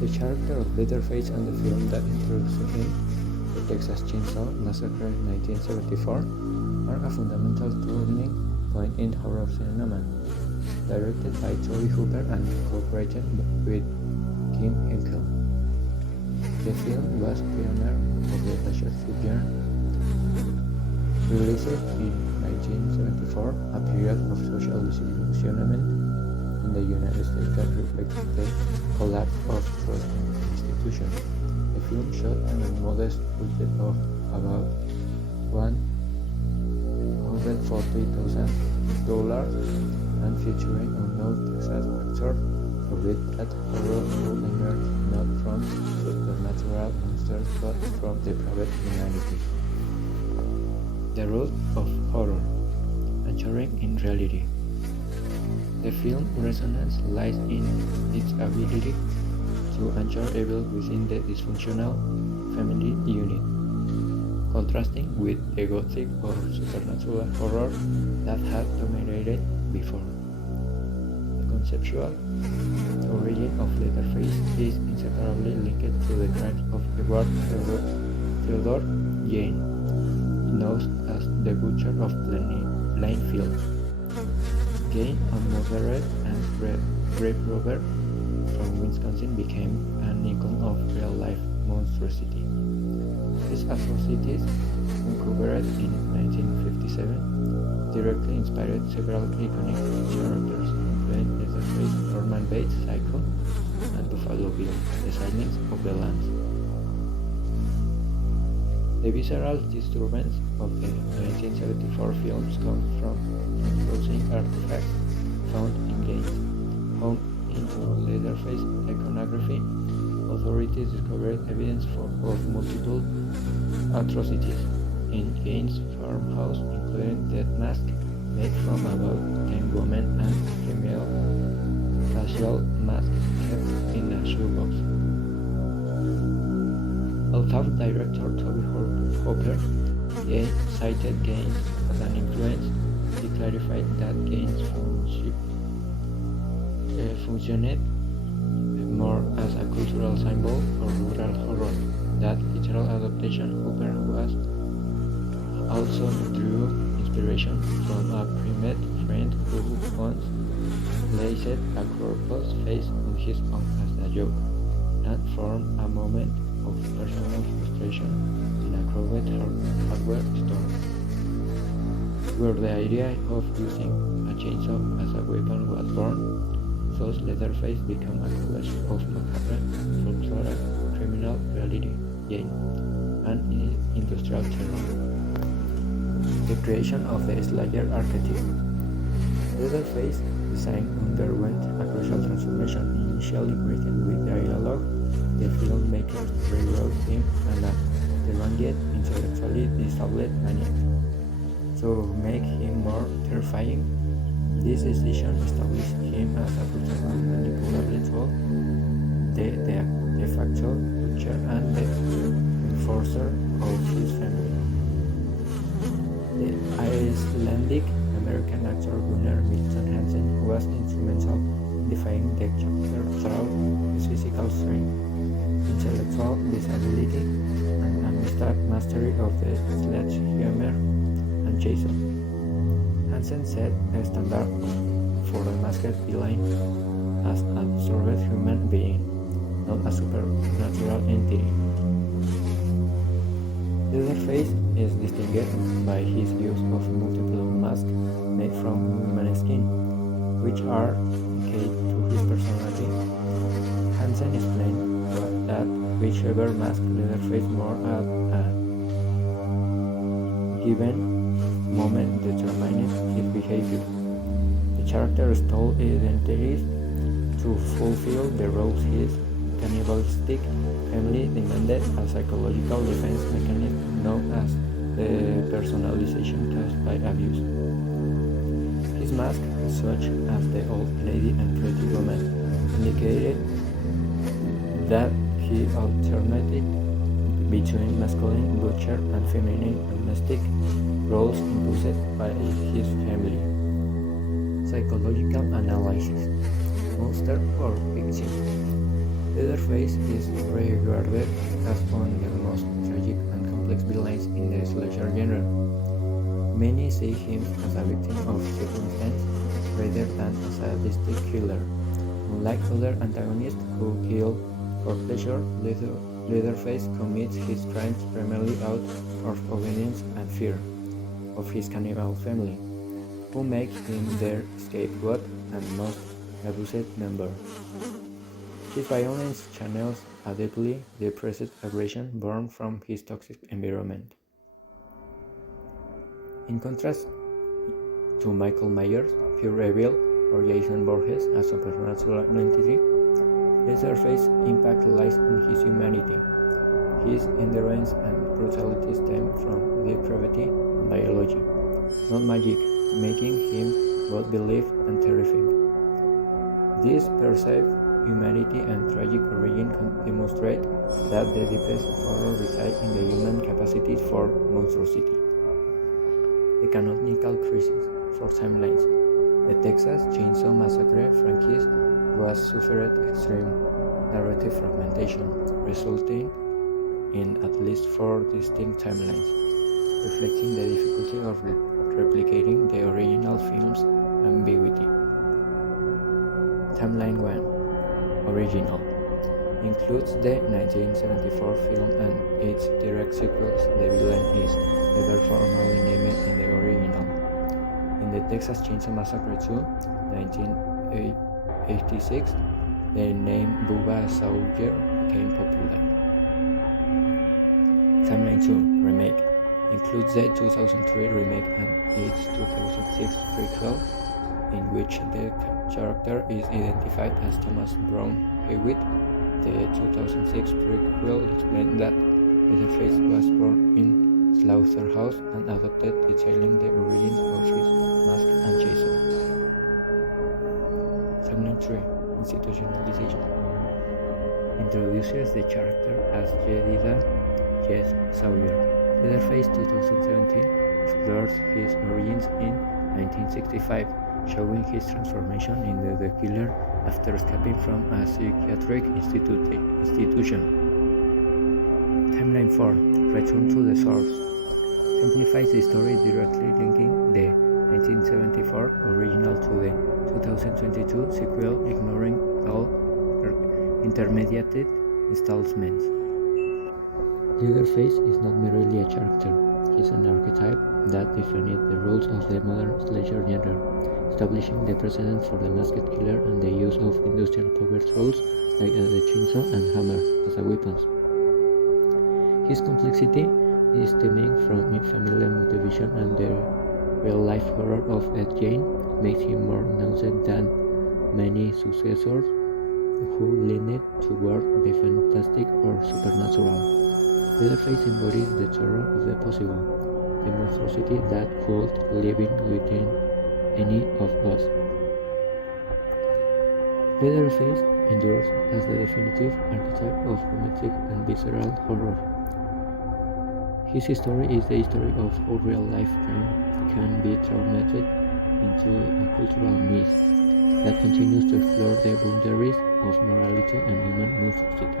The character of Leatherface and the film that introduced him, The Texas Chainsaw Massacre 1974, are a fundamental turning point in horror cinema. Directed by Tobe Hooper and co-created with Kim Henkel. The film was pioneer of the slasher genre. Released in 1974, a period of social disillusionment in the United States that reflects the collapse of trust institutions. The film shot a modest budget of about $140,000 and featuring unknown Texas actors revealed that horror would emerge not from supernatural monsters but from depraved humanity. The root of horror, anchoring in reality. The film's resonance lies in its ability to anchor evil within the dysfunctional family unit, contrasting with the gothic or supernatural horror that had dominated before. The conceptual origin of Leatherface is inseparably linked to the crimes of Edward Theodore Jane, known as the Butcher of Plainfield. Jane, a murderer and grave robber from Wisconsin, became an icon of real-life monstrosity. His atrocities, uncovered in 1957, directly inspired several iconic characters, including Leatherface, Norman Bates, Psycho, and Buffalo Bill, the Silence of the Lambs. The visceral disturbance of the 1974 films come from transposing artifacts found in Gaines' home into Leatherface iconography. Authorities discovered evidence of multiple atrocities in Gaines' farmhouse, including death masks made from about 10 women and female facial masks kept in a shoebox. Although director Tobe Hooper cited Gaines as an influence, he clarified that Gaines' functioned more as a cultural symbol or rural horror. That literal adaptation Hooper was also drew inspiration from a primate friend who once placed a corpse face on his own as a joke, and formed a moment of personal frustration in a crowded hardware store, where the idea of using a chainsaw as a weapon was born. Thus, Leatherface became a collage of macabre, folklore, criminal reality, Jane, and industrial terror. The creation of the Slayer archetype. Leatherface design underwent a crucial transformation, initially written with dialogue. The filmmakers rewrote him and a deranged, intellectually disabled maniac. To make him more terrifying, this decision established him as a brutal and manipulable tool, the de facto butcher and the enforcer of his family. The Icelandic American actor Gunnar Milton Hansen was instrumental in defying the chapter through his physical strength, intellectual disability, and a mastery of the sledgehammer and chainsaw. Hansen set a standard for a masked villain as an absorbed human being, not a supernatural entity. Leatherface is distinguished by his use of multiple masks made from human skin, which are key to his personality. Hansen explained that whichever mask Leatherface wore at a given moment determined his behavior. The character stole identities to fulfill the roles his cannibalistic family demanded, a psychological defense mechanism known as the personalization caused by abuse. His mask, such as the old lady and pretty woman, indicated that he alternated between masculine butcher and feminine domestic roles imposed by his family. Psychological analysis. Monster or victim. Leatherface is regarded as one of the most tragic and complex villains in the slasher genre. Many see him as a victim of circumstance rather than a sadistic killer. Unlike other antagonists who kill for pleasure, Leatherface commits his crimes primarily out of obedience and fear of his cannibal family, who make him their scapegoat and most abused member. His violence channels a deeply depressed aggression born from his toxic environment. In contrast to Michael Myers, pure evil, or Jason Voorhees, a supernatural entity, Leatherface's impact lies in his humanity. His endurance and brutality stem from depravity and biology, not magic, making him both believed and terrifying. This perceived humanity and tragic origin demonstrate that the deepest horror resides in the human capacity for monstrosity. The canonical crisis for timelines. The Texas Chainsaw Massacre franchise was suffered extreme narrative fragmentation, resulting in at least 4 distinct timelines, reflecting the difficulty of replicating the original film's ambiguity. Timeline 1. Original. Includes the 1974 film and its direct sequels. The villain is never formally named in the original. In the Texas Chainsaw Massacre 2, 1986, the name Bubba Sawyer became popular. Timeline 2 Remake includes the 2003 remake and its 2006 prequel, in which the character is identified as Thomas Brown Hewitt. The 2006 prequel explained that Leatherface was born in Slaughterhouse and adopted, detailing the origins of his mask and chaser. Timeline 3 Institutionalization introduces the character as Jedediah Jess Sawyer. Leatherface 2017 explores his origins in 1965, showing his transformation into the killer after escaping from a psychiatric institution. Timeline 4 Return to the Source simplifies the story, directly linking the 1974 original to the 2022 sequel, ignoring all intermediate installments. Leatherface is not merely a character, he is an archetype that defines the rules of the modern slasher genre, establishing the precedent for the masked killer and the use of industrial power tools like the chainsaw and hammer as weapons. His complexity is stemming from familial motivation, and the real-life horror of Ed Gein makes him more nuanced than many successors who leaned toward the fantastic or supernatural. Leatherface embodies the terror of the possible, the monstrosity that could live within any of us. Leatherface endures as the definitive archetype of romantic and visceral horror. His story is the history of how real-life crime can be transformed into a cultural myth that continues to explore the boundaries of morality and human monstrosity.